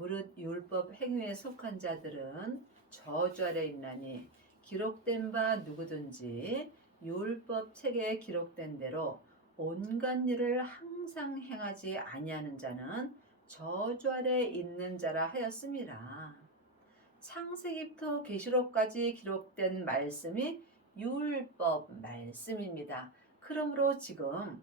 무릇 율법 행위에 속한 자들은 저주 아래 있나니 기록된 바 누구든지 율법 책에 기록된 대로 온갖 일을 항상 행하지 아니하는 자는 저주 아래 있는 자라 하였음이라. 창세기부터 계시록까지 기록된 말씀이 율법 말씀입니다. 그러므로 지금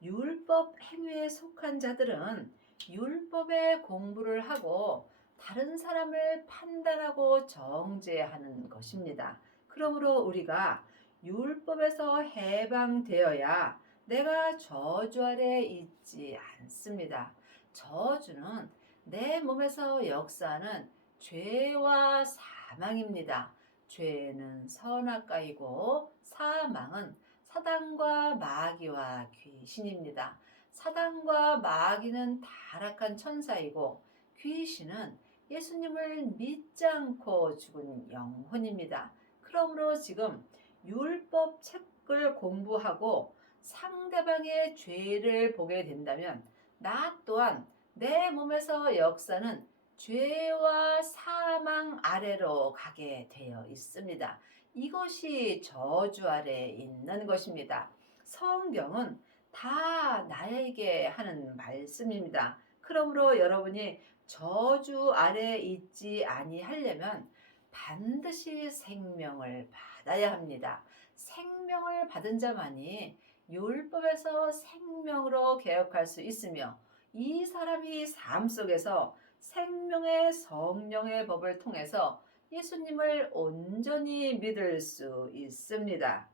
율법 행위에 속한 자들은 율법의 공부를 하고 다른 사람을 판단하고 정죄하는 것입니다. 그러므로 우리가 율법에서 해방되어야 내가 저주 아래 있지 않습니다. 저주는 내 몸에서 역사하는 죄와 사망입니다. 죄는 선악과이고 사망은 사단과 마귀와 귀신입니다. 사단과 마귀는 타락한 천사이고 귀신은 예수님을 믿지 않고 죽은 영혼입니다. 그러므로 지금 율법 책을 공부하고 상대방의 죄를 보게 된다면 나 또한 내 몸에서 역사는 죄와 사망 아래로 가게 되어 있습니다. 이것이 저주 아래 있는 것입니다. 성경은 다 나에게 하는 말씀입니다. 그러므로 여러분이 저주 아래 있지 아니하려면 반드시 생명을 받아야 합니다. 생명을 받은 자만이 율법에서 생명으로 개혁할 수 있으며 이 사람이 삶 속에서 생명의 성령의 법을 통해서 예수님을 온전히 믿을 수 있습니다.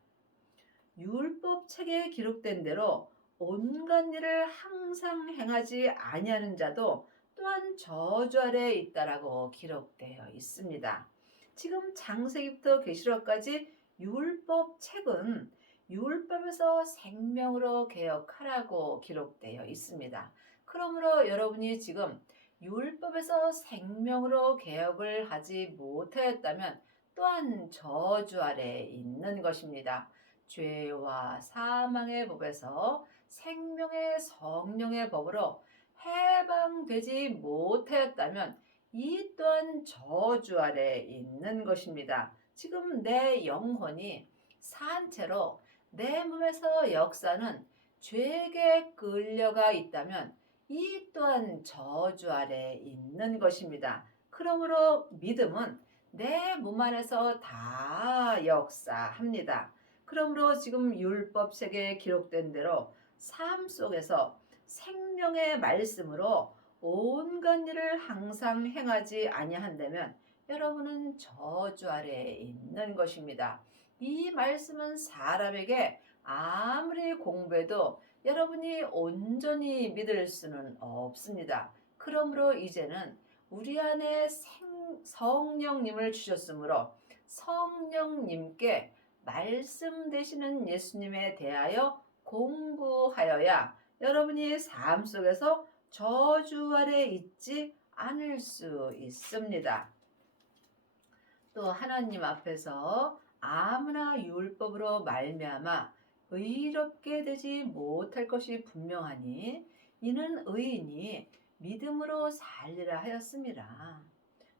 율법 책에 기록된 대로 온갖 일을 항상 행하지 아니하는 자도 또한 저주 아래에 있다라고 기록되어 있습니다. 지금 창세기부터 계시록까지 율법 책은 율법에서 생명으로 개혁하라고 기록되어 있습니다. 그러므로 여러분이 지금 율법에서 생명으로 개혁을 하지 못하였다면 또한 저주 아래에 있는 것입니다. 죄와 사망의 법에서 생명의 성령의 법으로 해방되지 못하였다면 이 또한 저주 아래에 있는 것입니다. 지금 내 영혼이 산채로 내 몸에서 역사는 죄에게 끌려가 있다면 이 또한 저주 아래에 있는 것입니다. 그러므로 믿음은 내 몸 안에서 다 역사합니다. 그러므로 지금 율법책에 기록된 대로 삶 속에서 생명의 말씀으로 온갖 일을 항상 행하지 아니한다면 여러분은 저주 아래에 있는 것입니다. 이 말씀은 사람에게 아무리 공부해도 여러분이 온전히 믿을 수는 없습니다. 그러므로 이제는 우리 안에 성령님을 주셨으므로 성령님께 말씀 되시는 예수님에 대하여 공부하여야 여러분이 삶 속에서 저주 아래 있지 않을 수 있습니다. 또 하나님 앞에서 아무나 율법으로 말미암아 의롭게 되지 못할 것이 분명하니 이는 의인이 믿음으로 살리라 하였습니다.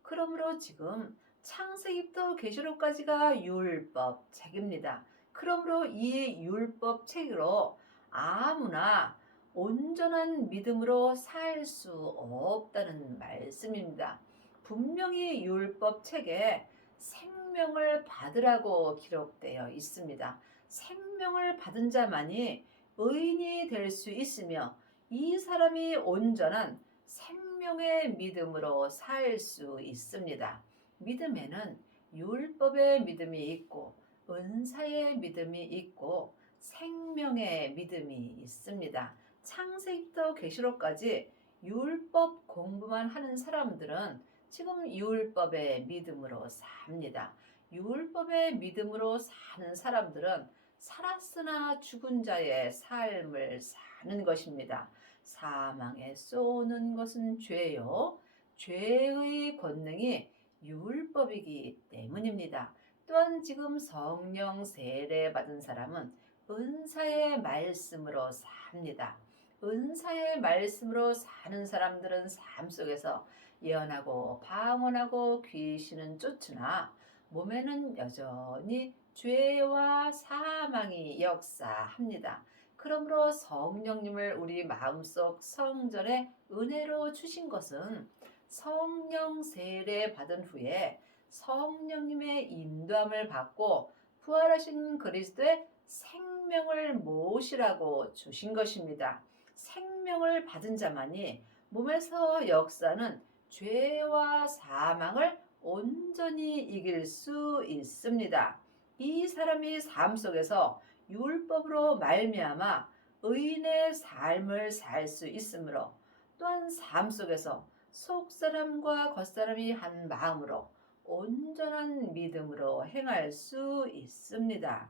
그러므로 지금 창세기부터 계시록까지가 율법 책입니다. 그러므로 이 율법 책으로 아무나 온전한 믿음으로 살 수 없다는 말씀입니다. 분명히 율법 책에 생명을 받으라고 기록되어 있습니다. 생명을 받은 자만이 의인이 될 수 있으며 이 사람이 온전한 생명의 믿음으로 살 수 있습니다. 믿음에는 율법의 믿음이 있고 은사의 믿음이 있고 생명의 믿음이 있습니다. 창세기부터 계시록까지 율법 공부만 하는 사람들은 지금 율법의 믿음으로 삽니다. 율법의 믿음으로 사는 사람들은 살았으나 죽은 자의 삶을 사는 것입니다. 사망에 쏘는 것은 죄요. 죄의 권능이 율법이기 때문입니다. 또한 지금 성령 세례 받은 사람은 은사의 말씀으로 삽니다. 은사의 말씀으로 사는 사람들은 삶 속에서 예언하고 방언하고 귀신은 쫓으나 몸에는 여전히 죄와 사망이 역사합니다. 그러므로 성령님을 우리 마음속 성전에 은혜로 주신 것은 성령 세례 받은 후에 성령님의 인도함을 받고 부활하신 그리스도의 생명을 모시라고 주신 것입니다. 생명을 받은 자만이 몸에서 역사는 죄와 사망을 온전히 이길 수 있습니다. 이 사람이 삶 속에서 율법으로 말미암아 의인의 삶을 살 수 있으므로 또한 삶 속에서 속사람과 겉사람이 한 마음으로 온전한 믿음으로 행할 수 있습니다.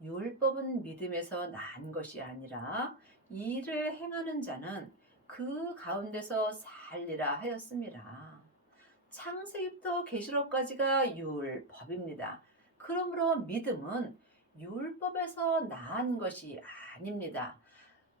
율법은 믿음에서 난 것이 아니라 이를 행하는 자는 그 가운데서 살리라 하였습니다. 창세기부터 계시록까지가 율법입니다. 그러므로 믿음은 율법에서 난 것이 아닙니다.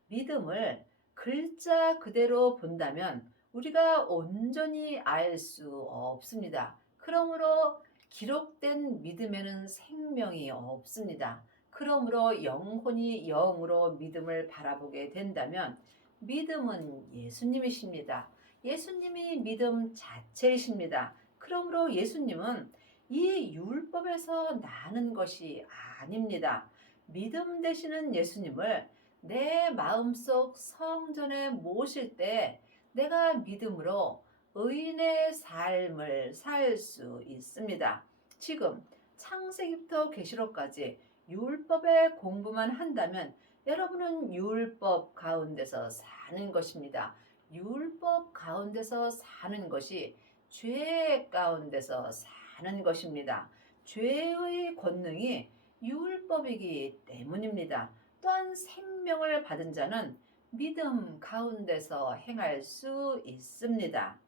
믿음을 글자 그대로 본다면 우리가 온전히 알 수 없습니다. 그러므로 기록된 믿음에는 생명이 없습니다. 그러므로 영혼이 영으로 믿음을 바라보게 된다면 믿음은 예수님이십니다. 예수님이 믿음 자체이십니다. 그러므로 예수님은 이 율법에서 나는 것이 아닙니다. 믿음 되시는 예수님을 내 마음속 성전에 모실 때 내가 믿음으로 의인의 삶을 살 수 있습니다. 지금 창세기부터 계시록까지 율법의 공부만 한다면 여러분은 율법 가운데서 사는 것입니다. 율법 가운데서 사는 것이 죄 가운데서 사는 것입니다. 죄의 권능이 율법이기 때문입니다. 또한 생명을 받은 자는 믿음 가운데서 행할 수 있습니다.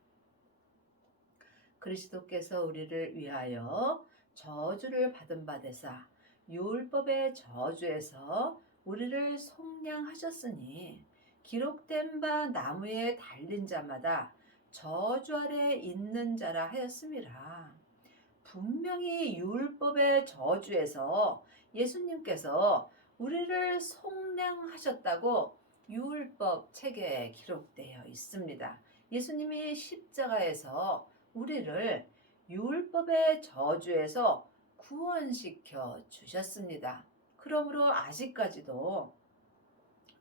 그리스도께서 우리를 위하여 저주를 받은 바 되사 율법의 저주에서 우리를 속량하셨으니 기록된 바 나무에 달린 자마다 저주 아래 있는 자라 하였음이라. 분명히 율법의 저주에서 예수님께서 우리를 속량하셨다고 율법 책에 기록되어 있습니다. 예수님이 십자가에서 우리를 율법의 저주에서 구원시켜 주셨습니다. 그러므로 아직까지도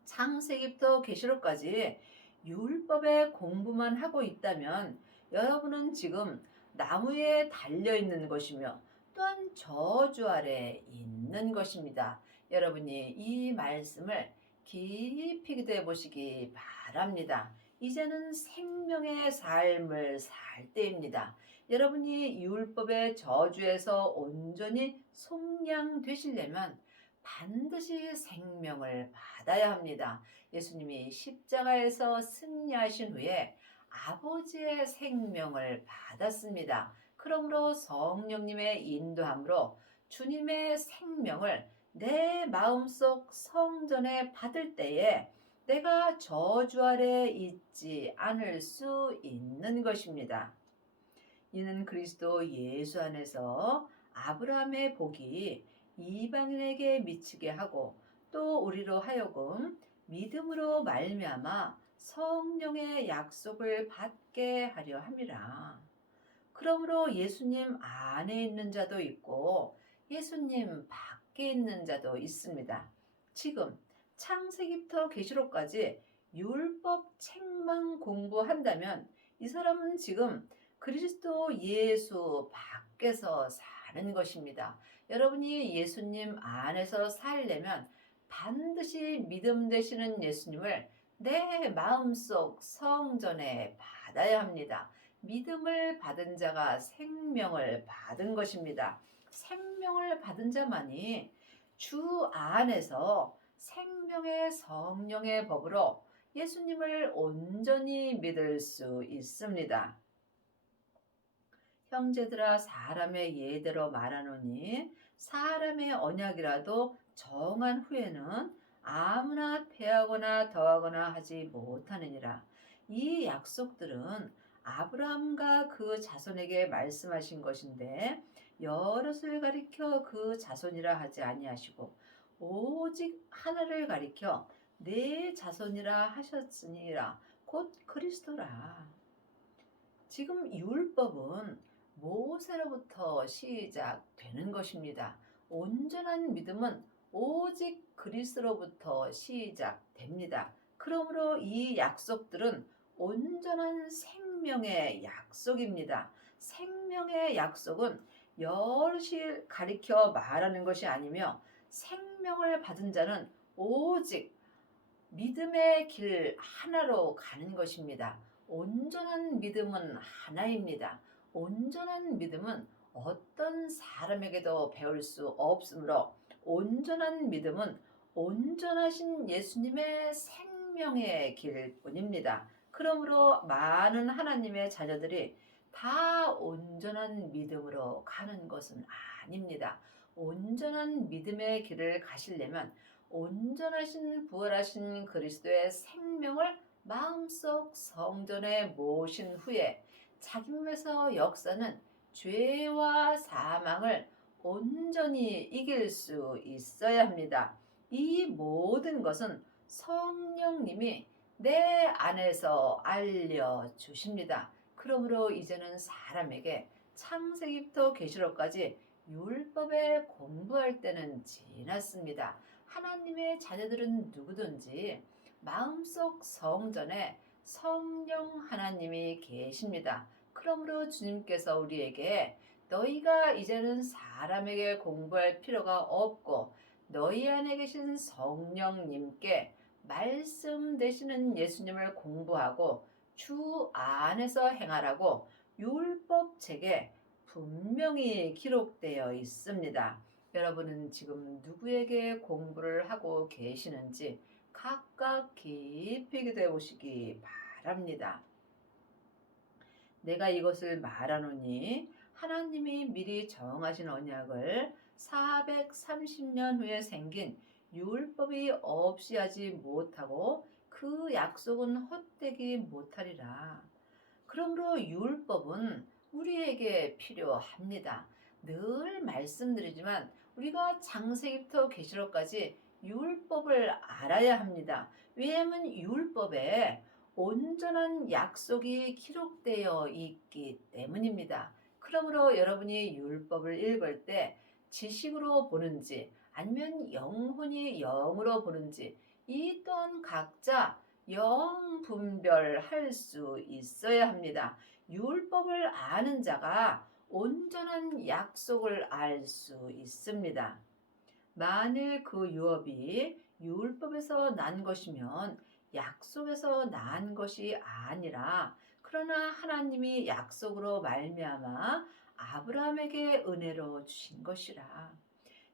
창세기부터 계시록까지 율법의 공부만 하고 있다면 여러분은 지금 나무에 달려 있는 것이며 또한 저주 아래 있는 것입니다. 여러분이 이 말씀을 깊이 기도해 보시기 바랍니다. 이제는 생명의 삶을 살 때입니다. 여러분이 율법의 저주에서 온전히 속량되시려면 반드시 생명을 받아야 합니다. 예수님이 십자가에서 승리하신 후에 아버지의 생명을 받았습니다. 그러므로 성령님의 인도함으로 주님의 생명을 내 마음속 성전에 받을 때에 내가 저주 아래 있지 않을 수 있는 것입니다. 이는 그리스도 예수 안에서 아브라함의 복이 이방인에게 미치게 하고 또 우리로 하여금 믿음으로 말미암아 성령의 약속을 받게 하려 함이라. 그러므로 예수님 안에 있는 자도 있고 예수님 밖에 있는 자도 있습니다. 지금 창세기부터 계시록까지 율법 책만 공부한다면 이 사람은 지금 그리스도 예수 밖에서 사는 것입니다. 여러분이 예수님 안에서 살려면 반드시 믿음 되시는 예수님을 내 마음속 성전에 받아야 합니다. 믿음을 받은 자가 생명을 받은 것입니다. 생명을 받은 자만이 주 안에서 생명의 성령의 법으로 예수님을 온전히 믿을 수 있습니다. 형제들아 사람의 예대로 말하노니 사람의 언약이라도 정한 후에는 아무나 패하거나 더하거나 하지 못하느니라. 이 약속들은 아브라함과 그 자손에게 말씀하신 것인데 여럿을 가리켜 그 자손이라 하지 아니하시고 오직 하나를 가리켜 내 자손이라 하셨으니라. 곧 그리스도라. 지금 율법은 모세로부터 시작되는 것입니다. 온전한 믿음은 오직 그리스로부터 시작됩니다. 그러므로 이 약속들은 온전한 생명의 약속입니다. 생명의 약속은 여럿이 가리켜 말하는 것이 아니며 생명을 받은 자는 오직 믿음의 길 하나로 가는 것입니다. 온전한 믿음은 하나입니다. 온전한 믿음은 어떤 사람에게도 배울 수 없으므로 온전한 믿음은 온전하신 예수님의 생명의 길뿐입니다. 그러므로 많은 하나님의 자녀들이 다 온전한 믿음으로 가는 것은 아닙니다. 온전한 믿음의 길을 가시려면 온전하신 부활하신 그리스도의 생명을 마음속 성전에 모신 후에 자기 몸에서 역사는 죄와 사망을 온전히 이길 수 있어야 합니다. 이 모든 것은 성령님이 내 안에서 알려주십니다. 그러므로 이제는 사람에게 창세기부터 계시록까지 율법에 공부할 때는 지났습니다. 하나님의 자녀들은 누구든지 마음속 성전에 성령 하나님이 계십니다. 그러므로 주님께서 우리에게 너희가 이제는 사람에게 공부할 필요가 없고 너희 안에 계신 성령님께 말씀 되시는 예수님을 공부하고 주 안에서 행하라고 율법책에 분명히 기록되어 있습니다. 여러분은 지금 누구에게 공부를 하고 계시는지 각각 깊이 기도해 보시기 바랍니다. 내가 이것을 말하노니 하나님이 미리 정하신 언약을 430년 후에 생긴 율법이 없이 하지 못하고 그 약속은 헛되기 못하리라. 그러므로 율법은 우리에게 필요합니다. 늘 말씀드리지만 우리가 창세기부터 계시록까지 율법을 알아야 합니다. 왜냐하면 율법에 온전한 약속이 기록되어 있기 때문입니다. 그러므로 여러분이 율법을 읽을 때 지식으로 보는지 아니면 영혼이 영으로 보는지 이 또한 각자 영 분별할 수 있어야 합니다. 율법을 아는 자가 온전한 약속을 알 수 있습니다. 만일 그 유업이 율법에서 난 것이면 약속에서 난 것이 아니라 그러나 하나님이 약속으로 말미암아 아브라함에게 은혜로 주신 것이라.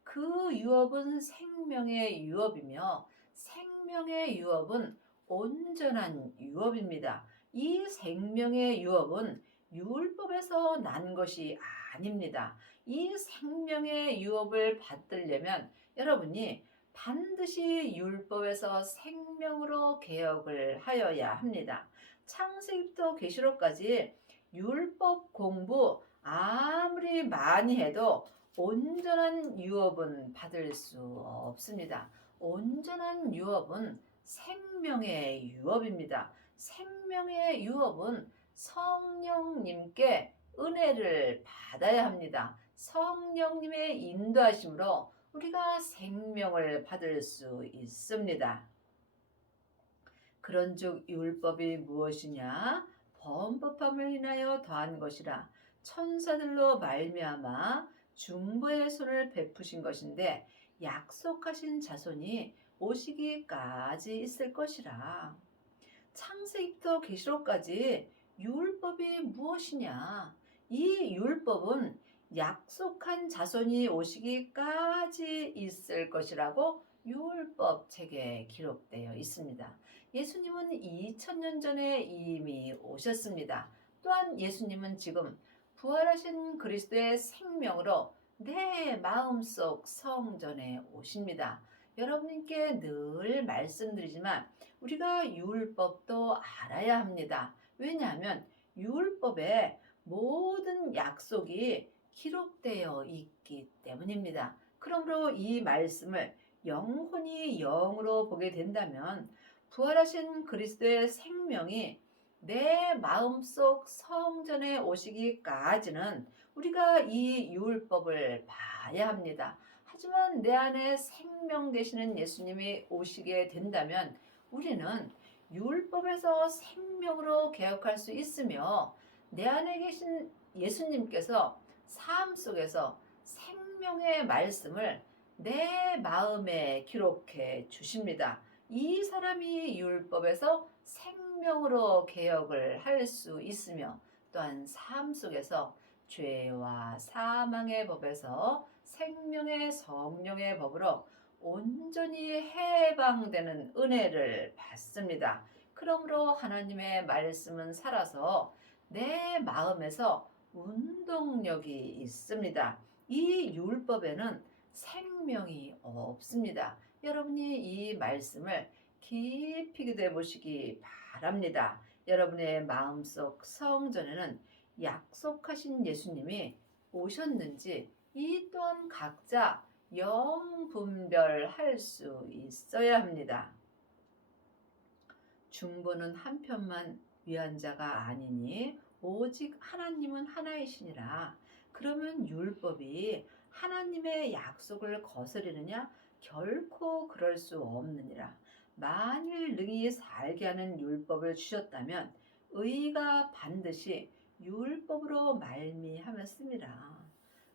그 유업은 생명의 유업이며 생명의 유업은 온전한 유업입니다. 이 생명의 유업은 율법에서 난 것이 아닙니다. 이 생명의 유업을 받으려면 여러분이 반드시 율법에서 생명으로 개혁을 하여야 합니다. 창세기부터 계시록까지 율법 공부 아무리 많이 해도 온전한 유업은 받을 수 없습니다. 온전한 유업은 생명의 유업입니다. 생명의 유업은 성령님께 은혜를 받아야 합니다. 성령님의 인도하심으로 우리가 생명을 받을 수 있습니다. 그런즉 율법이 무엇이냐? 범법함을 인하여 더한 것이라. 천사들로 말미암아 중보의 손을 베푸신 것인데 약속하신 자손이 오시기까지 있을 것이라. 창세기부터 계시록까지 율법이 무엇이냐? 이 율법은 약속한 자손이 오시기까지 있을 것이라고 율법책에 기록되어 있습니다. 예수님은 2000년 전에 이미 오셨습니다. 또한 예수님은 지금 부활하신 그리스도의 생명으로 내 마음속 성전에 오십니다. 여러분께 늘 말씀드리지만 우리가 율법도 알아야 합니다. 왜냐하면 율법에 모든 약속이 기록되어 있기 때문입니다. 그러므로 이 말씀을 영혼이 영으로 보게 된다면 부활하신 그리스도의 생명이 내 마음속 성전에 오시기까지는 우리가 이 율법을 봐야 합니다. 하지만 내 안에 생명 되시는 예수님이 오시게 된다면 우리는 율법에서 생명으로 개혁할 수 있으며 내 안에 계신 예수님께서 삶 속에서 생명의 말씀을 내 마음에 기록해 주십니다. 이 사람이 율법에서 생명으로 개혁을 할 수 있으며 또한 삶 속에서 죄와 사망의 법에서 생명의 성령의 법으로 온전히 해방되는 은혜를 받습니다. 그러므로 하나님의 말씀은 살아서 내 마음에서 운동력이 있습니다. 이 율법에는 생명이 없습니다. 여러분이 이 말씀을 깊이 기도해 보시기 바랍니다. 여러분의 마음속 성전에는 약속하신 예수님이 오셨는지 이 또한 각자 영분별할 수 있어야 합니다. 중보는 한편만 위한 자가 아니니 오직 하나님은 하나이시니라. 그러면 율법이 하나님의 약속을 거스르느냐? 결코 그럴 수 없느니라. 만일 능히 살게 하는 율법을 주셨다면 의가 반드시 율법으로 말미암았습니다.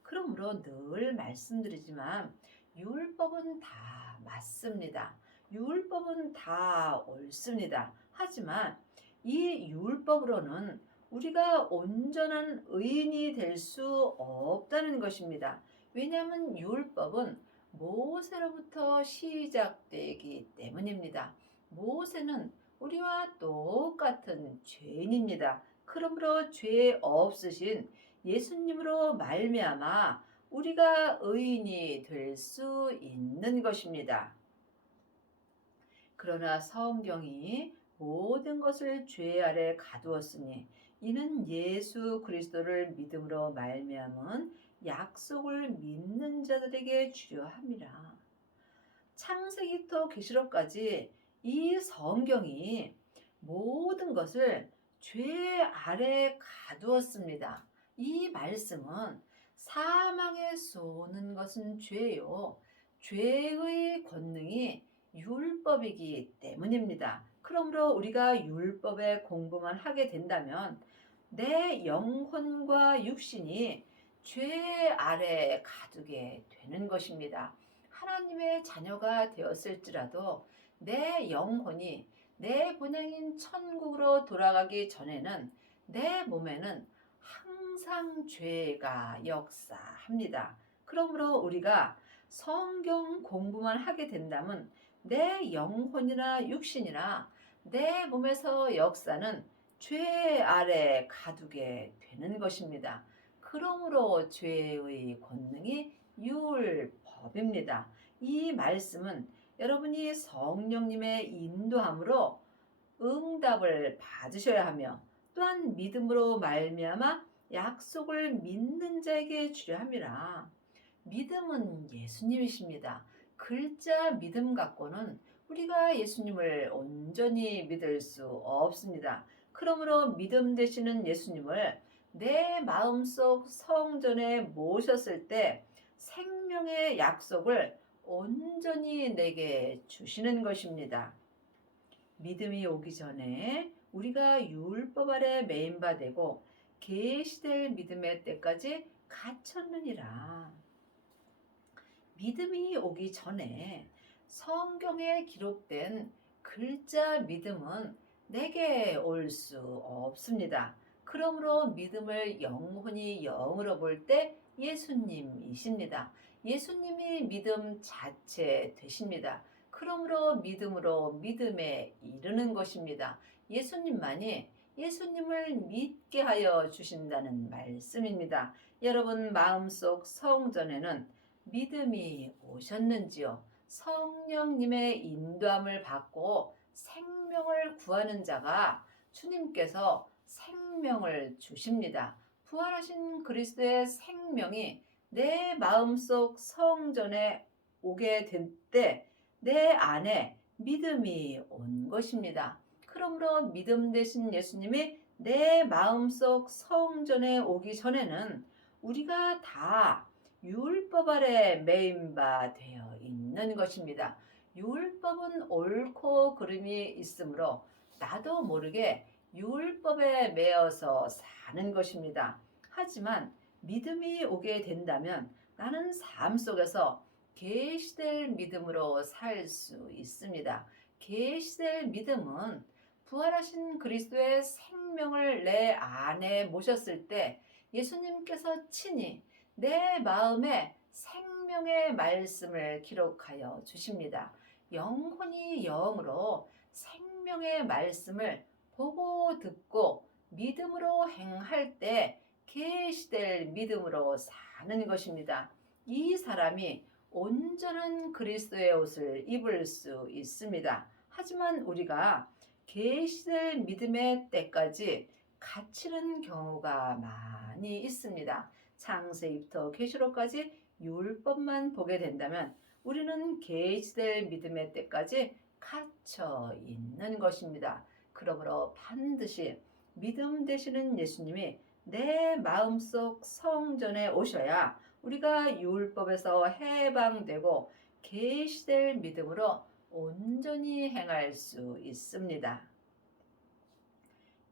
그러므로 늘 말씀드리지만 율법은 다 맞습니다. 율법은 다 옳습니다. 하지만 이 율법으로는 우리가 온전한 의인이 될 수 없다는 것입니다. 왜냐하면 율법은 모세로부터 시작되기 때문입니다. 모세는 우리와 똑같은 죄인입니다. 그러므로 죄 없으신 예수님으로 말미암아 우리가 의인이 될 수 있는 것입니다. 그러나 성경이 모든 것을 죄 아래 가두었으니 이는 예수 그리스도를 믿음으로 말미암은 약속을 믿는 자들에게 주려 함이라. 창세기부터 계시록까지 이 성경이 모든 것을 죄 아래 가두었습니다. 이 말씀은 사망에 쏘는 것은 죄요. 죄의 권능이 율법이기 때문입니다. 그러므로 우리가 율법의 공부만 하게 된다면 내 영혼과 육신이 죄 아래 가두게 되는 것입니다. 하나님의 자녀가 되었을지라도 내 영혼이 내 본향인 천국으로 돌아가기 전에는 내 몸에는 항상 죄가 역사합니다. 그러므로 우리가 성경 공부만 하게 된다면 내 영혼이나 육신이나 내 몸에서 역사는 죄 아래 가두게 되는 것입니다. 그러므로 죄의 권능이 율법입니다. 이 말씀은 여러분이 성령님의 인도함으로 응답을 받으셔야 하며 또한 믿음으로 말미암아 약속을 믿는 자에게 주려 함이라. 믿음은 예수님이십니다. 글자 믿음 갖고는 우리가 예수님을 온전히 믿을 수 없습니다. 그러므로 믿음 되시는 예수님을 내 마음속 성전에 모셨을 때 생명의 약속을 온전히 내게 주시는 것입니다. 믿음이 오기 전에 우리가 율법 아래 매인 바 되고 계시될 믿음의 때까지 갇혔느니라. 믿음이 오기 전에 성경에 기록된 글자 믿음은 내게 올 수 없습니다. 그러므로 믿음을 영혼이 영으로 볼 때 예수님이십니다. 예수님이 믿음 자체 되십니다. 그러므로 믿음으로 믿음에 이르는 것입니다. 예수님만이 예수님을 믿게 하여 주신다는 말씀입니다. 여러분 마음속 성전에는 믿음이 오셨는지요? 성령님의 인도함을 받고 생명을 구하는 자가 주님께서 생명을 주십니다. 부활하신 그리스도의 생명이 내 마음속 성전에 오게 될 때 내 안에 믿음이 온 것입니다. 그러므로 믿음 되신 예수님이 내 마음속 성전에 오기 전에는 우리가 다 율법 아래 매인 바 되어 있는 것입니다. 율법은 옳고 그름이 있으므로 나도 모르게 율법에 매여서 사는 것입니다. 하지만 믿음이 오게 된다면 나는 삶 속에서 계시될 믿음으로 살 수 있습니다. 계시될 믿음은 부활하신 그리스도의 생명을 내 안에 모셨을 때 예수님께서 친히 내 마음에 생명의 말씀을 기록하여 주십니다. 영혼이 영으로 생명의 말씀을 보고 듣고 믿음으로 행할 때 계시될 믿음으로 사는 것입니다. 이 사람이 온전한 그리스도의 옷을 입을 수 있습니다. 하지만 우리가 계시될 믿음의 때까지 갇히는 경우가 많이 있습니다. 창세기부터 계시록까지 율법만 보게 된다면 우리는 계시될 믿음의 때까지 갇혀 있는 것입니다. 그러므로 반드시 믿음 되시는 예수님이 내 마음속 성전에 오셔야 우리가 율법에서 해방되고 계시될 믿음으로 온전히 행할 수 있습니다.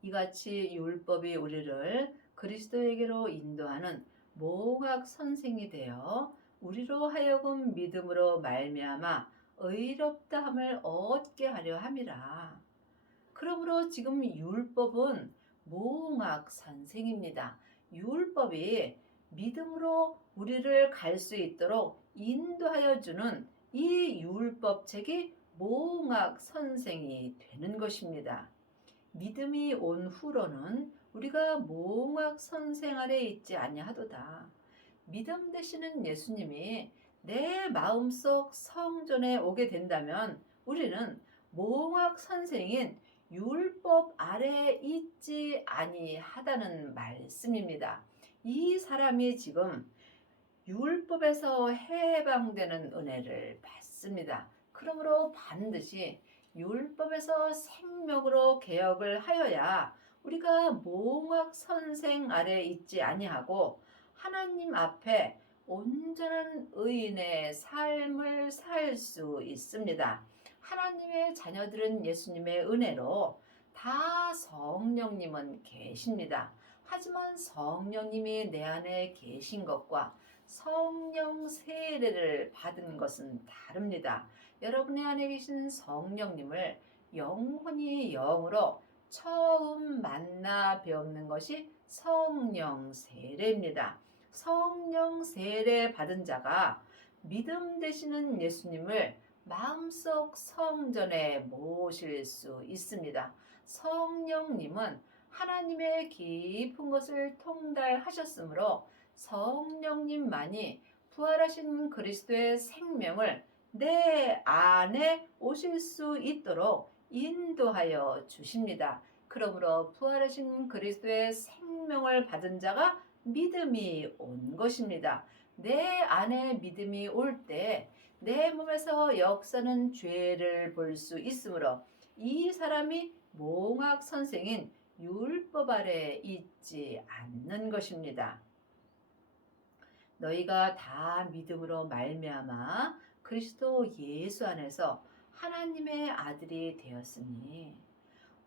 이같이 율법이 우리를 그리스도에게로 인도하는 모각 선생이 되어 우리로 하여금 믿음으로 말미암아 의롭다함을 얻게 하려 함이라. 그러므로 지금 율법은 모각 선생입니다. 율법이 믿음으로 우리를 갈 수 있도록 인도하여 주는 이 율법책이 모각 선생이 되는 것입니다. 믿음이 온 후로는 우리가 모각 선생 아래 있지 아니하도다. 믿음 되시는 예수님이 내 마음속 성전에 오게 된다면 우리는 모각 선생인 율법 아래 있지 아니하다는 말씀입니다. 이 사람이 지금 율법에서 해방되는 은혜를 받습니다. 그러므로 반드시 율법에서 생명으로 개혁을 하여야 우리가 모각 선생 아래 있지 아니하고 하나님 앞에 온전한 의인의 삶을 살 수 있습니다. 하나님의 자녀들은 예수님의 은혜로 다 성령님은 계십니다. 하지만 성령님이 내 안에 계신 것과 성령 세례를 받은 것은 다릅니다. 여러분의 안에 계신 성령님을 영혼이 영으로 처음 만나 배우는 것이 성령 세례입니다. 성령 세례 받은 자가 믿음 되시는 예수님을 마음속 성전에 모실 수 있습니다. 성령님은 하나님의 깊은 것을 통달하셨으므로 성령님만이 부활하신 그리스도의 생명을 내 안에 오실 수 있도록 인도하여 주십니다. 그러므로 부활하신 그리스도의 생명을 받은 자가 믿음이 온 것입니다. 내 안에 믿음이 올 때 내 몸에서 역사는 죄를 볼 수 있으므로 이 사람이 몽학 선생인 율법 아래 있지 않는 것입니다. 너희가 다 믿음으로 말미암아 그리스도 예수 안에서 하나님의 아들이 되었으니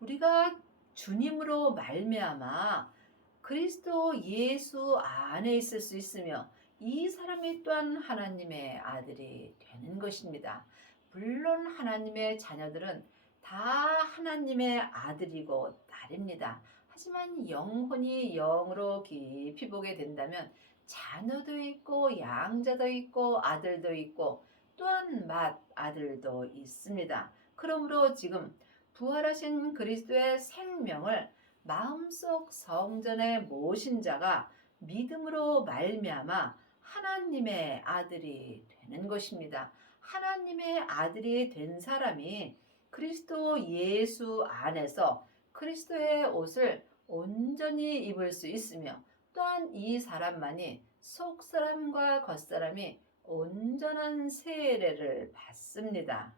우리가 주님으로 말미암아 그리스도 예수 안에 있을 수 있으며 이 사람이 또한 하나님의 아들이 되는 것입니다. 물론 하나님의 자녀들은 다 하나님의 아들이고 딸입니다. 하지만 영혼이 영으로 깊이 보게 된다면 자녀도 있고 양자도 있고 아들도 있고 또한 맏아들도 있습니다. 그러므로 지금 부활하신 그리스도의 생명을 마음속 성전에 모신 자가 믿음으로 말미암아 하나님의 아들이 되는 것입니다. 하나님의 아들이 된 사람이 그리스도 예수 안에서 그리스도의 옷을 온전히 입을 수 있으며 또한 이 사람만이 속사람과 겉사람이 온전한 세례를 받습니다.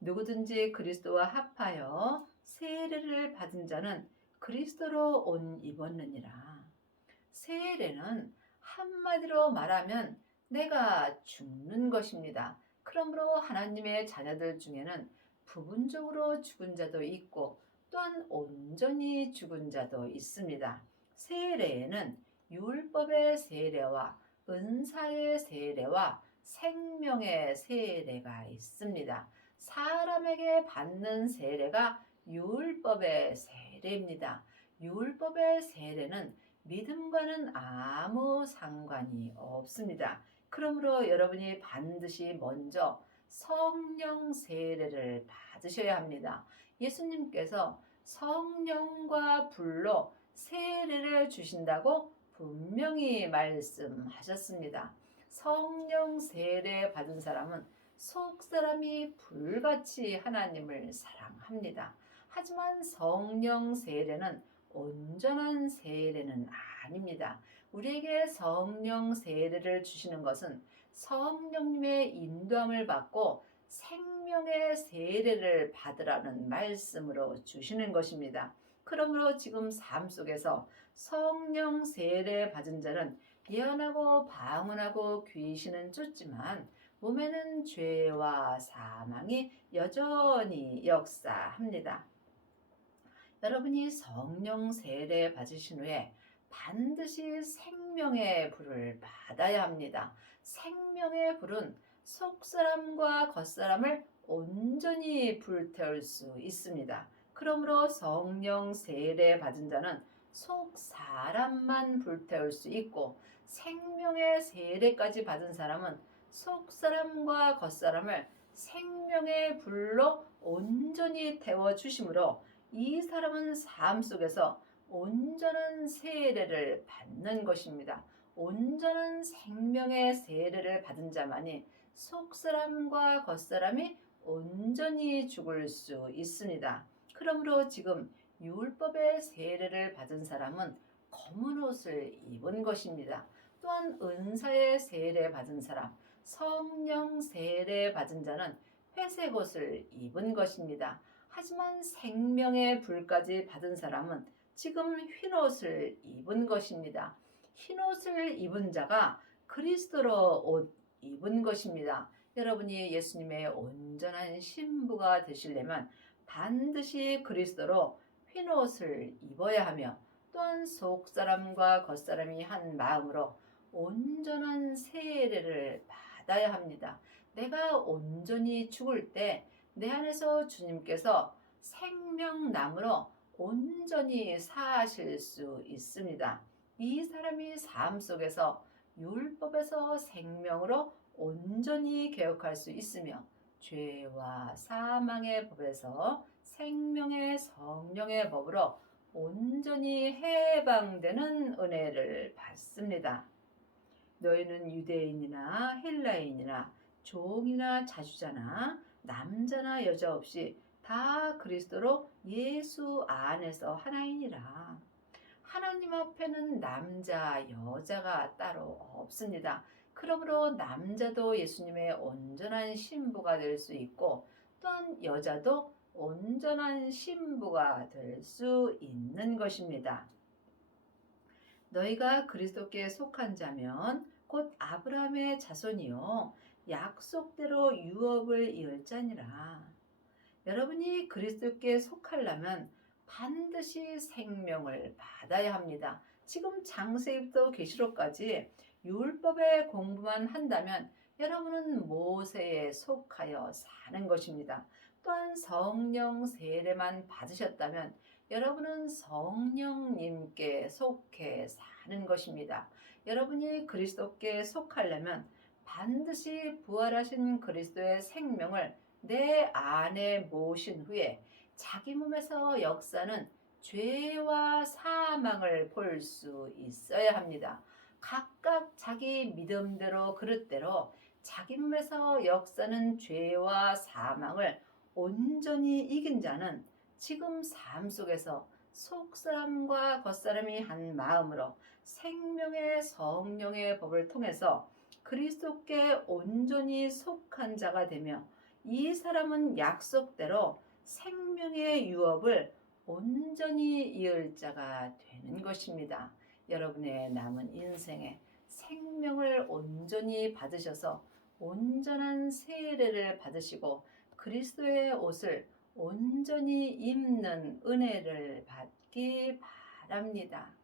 누구든지 그리스도와 합하여 세례를 받은 자는 그리스도로 옷 입었느니라. 세례는 한마디로 말하면 내가 죽는 것입니다. 그러므로 하나님의 자녀들 중에는 부분적으로 죽은 자도 있고 또한 온전히 죽은 자도 있습니다. 세례에는 율법의 세례와 은사의 세례와 생명의 세례가 있습니다. 사람에게 받는 세례가 율법의 세례입니다. 율법의 세례는 믿음과는 아무 상관이 없습니다. 그러므로 여러분이 반드시 먼저 성령 세례를 받으셔야 합니다. 예수님께서 성령과 불로 세례를 주신다고 분명히 말씀하셨습니다. 성령 세례 받은 사람은 속사람이 불같이 하나님을 사랑합니다. 하지만 성령 세례는 온전한 세례는 아닙니다. 우리에게 성령 세례를 주시는 것은 성령님의 인도함을 받고 생명의 세례를 받으라는 말씀으로 주시는 것입니다. 그러므로 지금 삶 속에서 성령 세례 받은 자는 예언하고 방언하고 귀신은 쫓지만 몸에는 죄와 사망이 여전히 역사합니다. 여러분이 성령 세례 받으신 후에 반드시 생명의 불을 받아야 합니다. 생명의 불은 속사람과 겉사람을 온전히 불태울 수 있습니다. 그러므로 성령 세례 받은 자는 속사람만 불태울 수 있고 생명의 세례까지 받은 사람은 속사람과 겉사람을 생명의 불로 온전히 태워주심으로 이 사람은 삶 속에서 온전한 세례를 받는 것입니다. 온전한 생명의 세례를 받은 자만이 속사람과 겉사람이 온전히 죽을 수 있습니다. 그러므로 지금 율법의 세례를 받은 사람은 검은 옷을 입은 것입니다. 또한 은사의 세례 받은 사람, 성령 세례 받은 자는 회색 옷을 입은 것입니다. 하지만 생명의 불까지 받은 사람은 지금 흰옷을 입은 것입니다. 흰옷을 입은 자가 그리스도로 옷 입은 것입니다. 여러분이 예수님의 온전한 신부가 되시려면 반드시 그리스도로 흰옷을 입어야 하며 또한 속사람과 겉사람이 한 마음으로 온전한 세례를 받아야 합니다. 내가 온전히 죽을 때 내 안에서 주님께서 생명나무로 온전히 사실 수 있습니다. 이 사람이 삶 속에서 율법에서 생명으로 온전히 개혁할 수 있으며 죄와 사망의 법에서 생명의 성령의 법으로 온전히 해방되는 은혜를 받습니다. 너희는 유대인이나 헬라인이나 종이나 자주자나 남자나 여자 없이 다 그리스도로 예수 안에서 하나이니라. 하나님 앞에는 남자, 여자가 따로 없습니다. 그러므로 남자도 예수님의 온전한 신부가 될 수 있고 또한 여자도 온전한 신부가 될 수 있는 것입니다. 너희가 그리스도께 속한 자면 곧 아브라함의 자손이요 약속대로 유업을 이을 자니라. 여러분이 그리스도께 속하려면 반드시 생명을 받아야 합니다. 지금 창세기부터 계시록까지 율법의 공부만 한다면 여러분은 모세에 속하여 사는 것입니다. 또한 성령 세례만 받으셨다면 여러분은 성령님께 속해 사는 것입니다. 여러분이 그리스도께 속하려면 반드시 부활하신 그리스도의 생명을 내 안에 모신 후에 자기 몸에서 역사는 죄와 사망을 볼 수 있어야 합니다. 각각 자기 믿음대로 그릇대로 자기 몸에서 역사는 죄와 사망을 온전히 이긴 자는 지금 삶 속에서 속사람과 겉사람이 한 마음으로 생명의 성령의 법을 통해서 그리스도께 온전히 속한 자가 되며, 이 사람은 약속대로 생명의 유업을 온전히 이을 자가 되는 것입니다. 여러분의 남은 인생에 생명을 온전히 받으셔서 온전한 세례를 받으시고 그리스도의 옷을 온전히 입는 은혜를 받기 바랍니다.